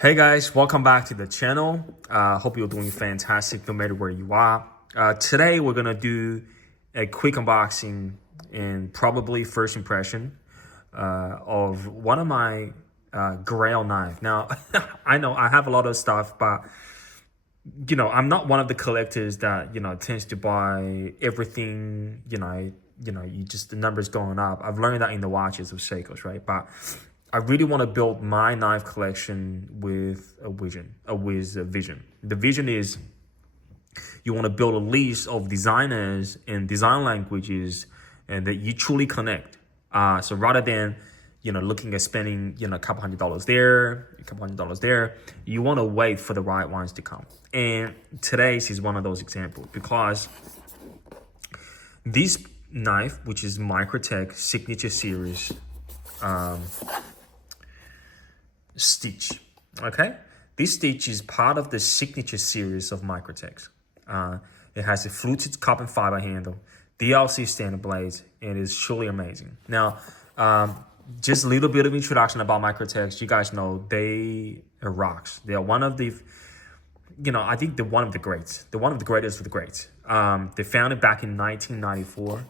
Hey guys, welcome back to the channel. Hope you're doing fantastic no matter where you are. Today we're gonna do a quick unboxing and probably first impression of one of my Grail knife. Now, I know I have a lot of stuff, but I'm not one of the collectors that tends to buy everything. You just the numbers going up. I've learned that in the watches of Seikos, right? But I really want to build my knife collection with a vision. The vision is you want to build a list of designers and design languages, and that you truly connect. So rather than looking at spending a couple $100 there, a couple $100 there, you want to wait for the right ones to come. And today's is one of those examples, because this knife, which is Microtech Signature Series stitch, okay, this stitch is part of the Signature Series of Microtechs. It has a fluted carbon fiber handle, DLC standard blades, and it's truly amazing. Now, just a little bit of introduction about Microtechs. You guys know they are rocks. They are one of the, I think they're one of the greats. They're one of the greatest of the greats. They founded back in 1994.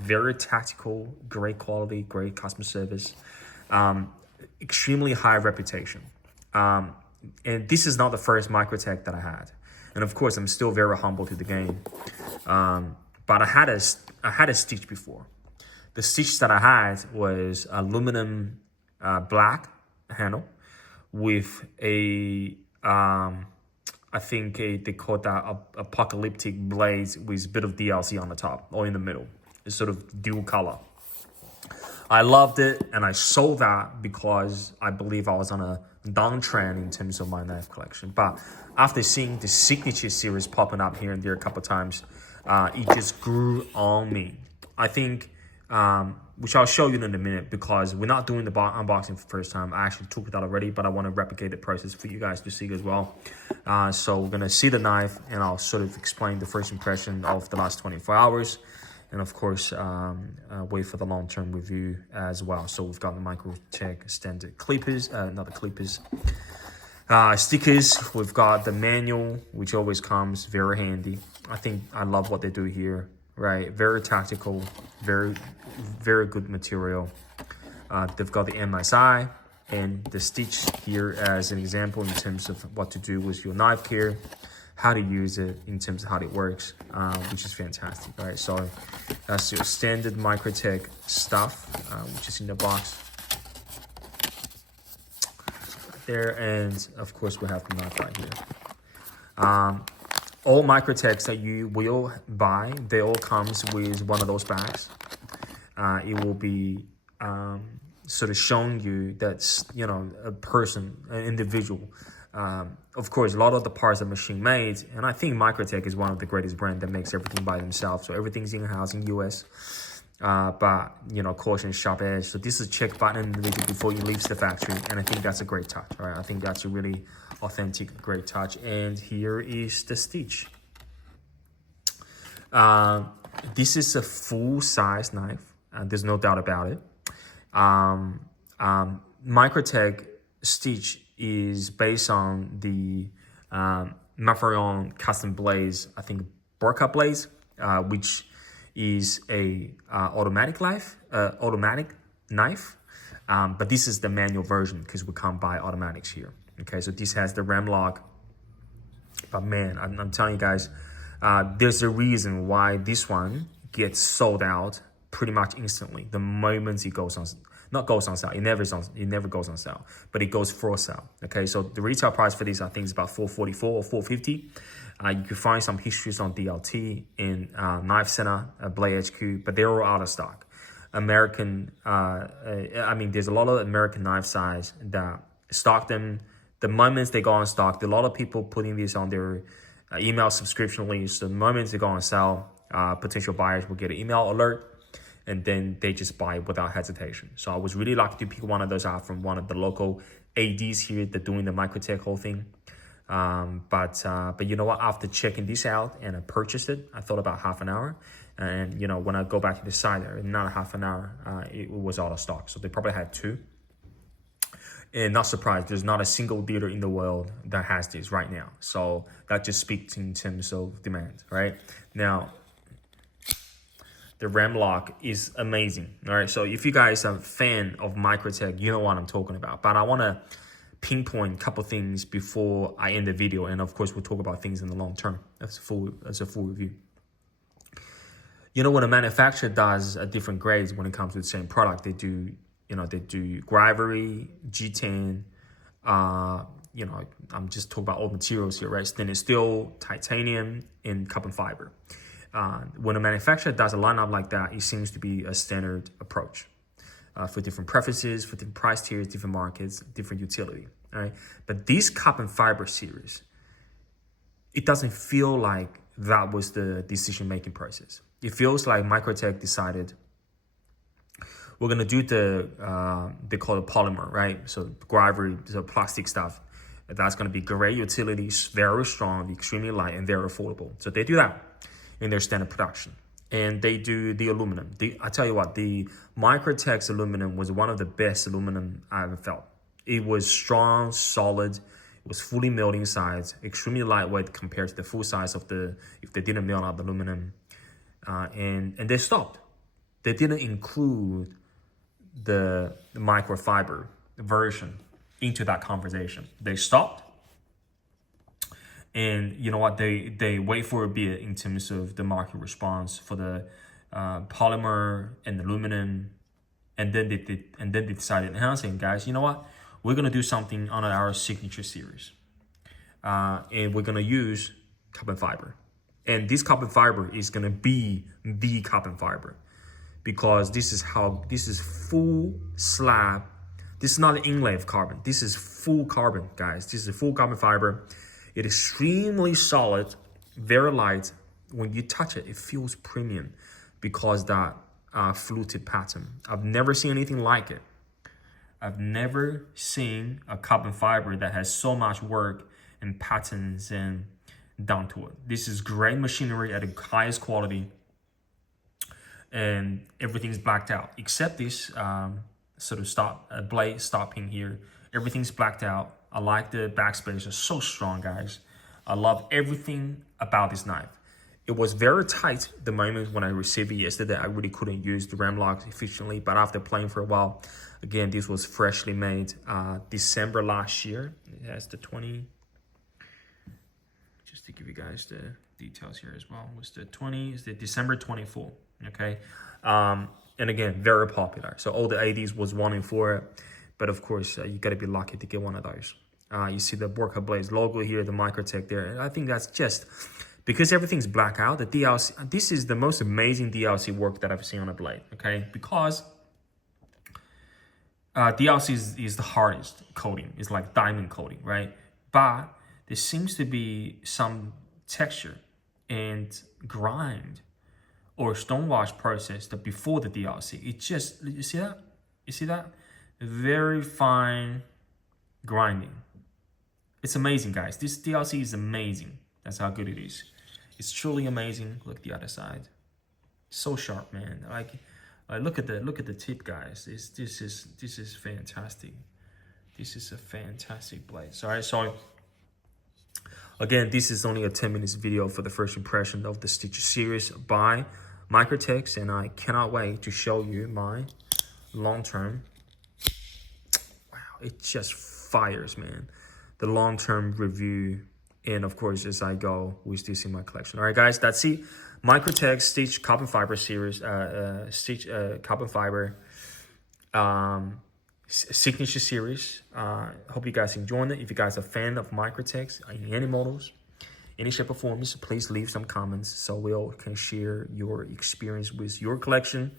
Very tactical, great quality, great customer service, extremely high reputation. And this is not the first Microtech that I had. And of course, I'm still very humble to the game. But I had a stitch before. The stitch that I had was aluminum black handle with a, I think they call that apocalyptic blades with a bit of DLC on the top or in the middle. It's sort of dual color. I loved it, and I sold that because I believe I was on a downtrend in terms of my knife collection. But after seeing the Signature Series popping up here and there a couple of times, it just grew on me. I think, which I'll show you in a minute, because we're not doing the unboxing for the first time. I actually took it out already, but I want to replicate the process for you guys to see as well. So we're going to see the knife, and I'll sort of explain the first impression of the last 24 hours. And of course, wait for the long-term review as well. So we've got the Microtech standard clippers, not the clippers, stickers. We've got the manual, which always comes very handy. I love what they do here, right? Very tactical, very, very good material. They've got the MSI and the stitch here as an example in terms of what to do with your knife care, how to use it in terms of how it works, which is fantastic, right? So that's your standard Microtech stuff, which is in the box there. And of course, we have the knife right here. All Microtechs that you will buy, they all comes with one of those bags. It will be sort of showing you that's, a person, an individual. Of course, a lot of the parts are machine made, and I think Microtech is one of the greatest brands that makes everything by themselves. So everything's in-house in US. But caution, sharp edge. So this is a check button before you leave the factory, and I think that's a great touch, right? I think that's a really authentic, great touch. And here is the stitch. This is a full-size knife, there's no doubt about it. Microtech stitch is based on the Mafarion custom blades, I think Burka blades, which is a automatic knife. But this is the manual version because we can't buy automatics here. Okay, so this has the ram lock. But man, I'm telling you guys, there's a reason why this one gets sold out pretty much instantly the moment it goes on. Not goes on sale. It never goes on sale, but it goes for sale. Okay, so the retail price for this I think is about $444 or $450. You can find some histories on DLT in Knife Center, Blade HQ, but they're all out of stock. American, I mean, there's a lot of American knife size that stock them. The moment they go on stock, there are a lot of people putting this on their email subscription list. The moment they go on sale, potential buyers will get an email alert, and then they just buy it without hesitation. So I was really lucky to pick one of those out from one of the local ADs here that doing the Microtech whole thing. But you know what? After checking this out and I purchased it, I thought about half an hour. And when I go back to the site, in not half an hour, it was out of stock. So they probably had two. And not surprised, there's not a single dealer in the world that has this right now. So that just speaks in terms of demand, right? Now, the RAM lock is amazing, all right? So if you guys are a fan of Microtech, you know what I'm talking about. But I want to pinpoint a couple things before I end the video. And of course, we'll talk about things in the long term. That's a full review. You know, when a manufacturer does different grades when it comes to the same product, they do, they do Gravity, G10, I'm just talking about old materials here, right? Stainless steel, titanium, and carbon fiber. When a manufacturer does a lineup like that, it seems to be a standard approach for different preferences, for different price tiers, different markets, different utility, right? But this carbon fiber series, it doesn't feel like that was the decision-making process. It feels like Microtech decided we're gonna do they call it polymer, right? So gravity, so plastic stuff. That's gonna be great utility, very strong, extremely light, and very affordable. So they do that in their standard production. And they do the aluminum. I tell you what, the Microtech's aluminum was one of the best aluminum I ever felt. It was strong, solid. It was fully milled inside, extremely lightweight compared to the full size of if they didn't mill out the aluminum. And they stopped. They didn't include the microfiber version into that conversation. They stopped. And you know what? They wait for a bit in terms of the market response for the polymer and aluminum, and then they decided, saying, guys, you know what? We're gonna do something on our signature series, and we're gonna use carbon fiber. And this carbon fiber is gonna be the carbon fiber, because this is full slab. This is not an inlay of carbon. This is full carbon, guys. This is full carbon fiber. It's extremely solid, very light. When you touch it, it feels premium because that fluted pattern. I've never seen anything like it. I've never seen a carbon fiber that has so much work and patterns and down to it. This is great machinery at the highest quality, and everything's blacked out except this sort of blade stopping here. Everything's blacked out. I like the backspace. It's so strong, guys. I love everything about this knife. It was very tight the moment when I received it yesterday. I really couldn't use the RAM lock efficiently, but after playing for a while, again, this was freshly made December last year. It has the 20, just to give you guys the details here as well, was the December 24, okay? And again, very popular. So all the 80s was wanting for it, but of course, you gotta be lucky to get one of those. You see the Borka Blaze logo here, the Microtech there. And I think that's just because everything's black out. The DLC, this is the most amazing DLC work that I've seen on a blade, okay? Because DLC is the hardest coating. It's like diamond coating, right? But there seems to be some texture and grind or stonewash process that before the DLC. It just, you see that? You see that? Very fine grinding. It's amazing, guys. This DLC is amazing. That's how good it is. It's truly amazing. Look at the other side. So sharp, man. Like look at the tip, guys. This is fantastic. This is a fantastic blade. Sorry, so again, this is only a 10 minutes video for the first impression of the Stitch series by Microtech, and I cannot wait to show you my long-term. Wow, it just fires, man. The long-term review, and of course, as I go with this in my collection. All right, guys, that's it. Microtech Stitch Carbon Fiber series, Stitch Carbon Fiber signature series. Hope you guys enjoyed it. If you guys are a fan of Microtech in any models, any shape or form, please leave some comments so we all can share your experience with your collection.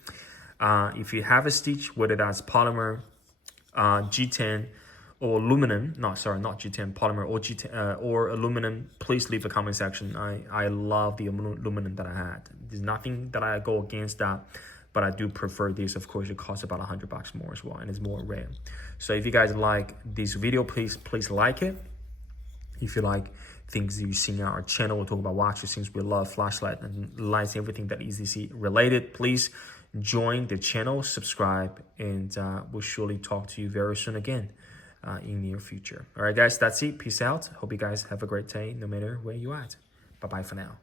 If you have a Stitch, whether that's polymer, G10, or aluminum, not G10, polymer or G10 or aluminum, please leave a comment section. I love the aluminum that I had. There's nothing that I go against that, but I do prefer this. Of course, it costs about $100 more as well, and it's more rare. So if you guys like this video, please like it. If you like things you see on our channel, we'll talk about watches, since we love flashlight and lights, everything that is EZC related. Please join the channel, subscribe, and we'll surely talk to you very soon again. in near future. All right, guys, that's it. Peace out. Hope you guys have a great day no matter where you at. Bye-bye for now.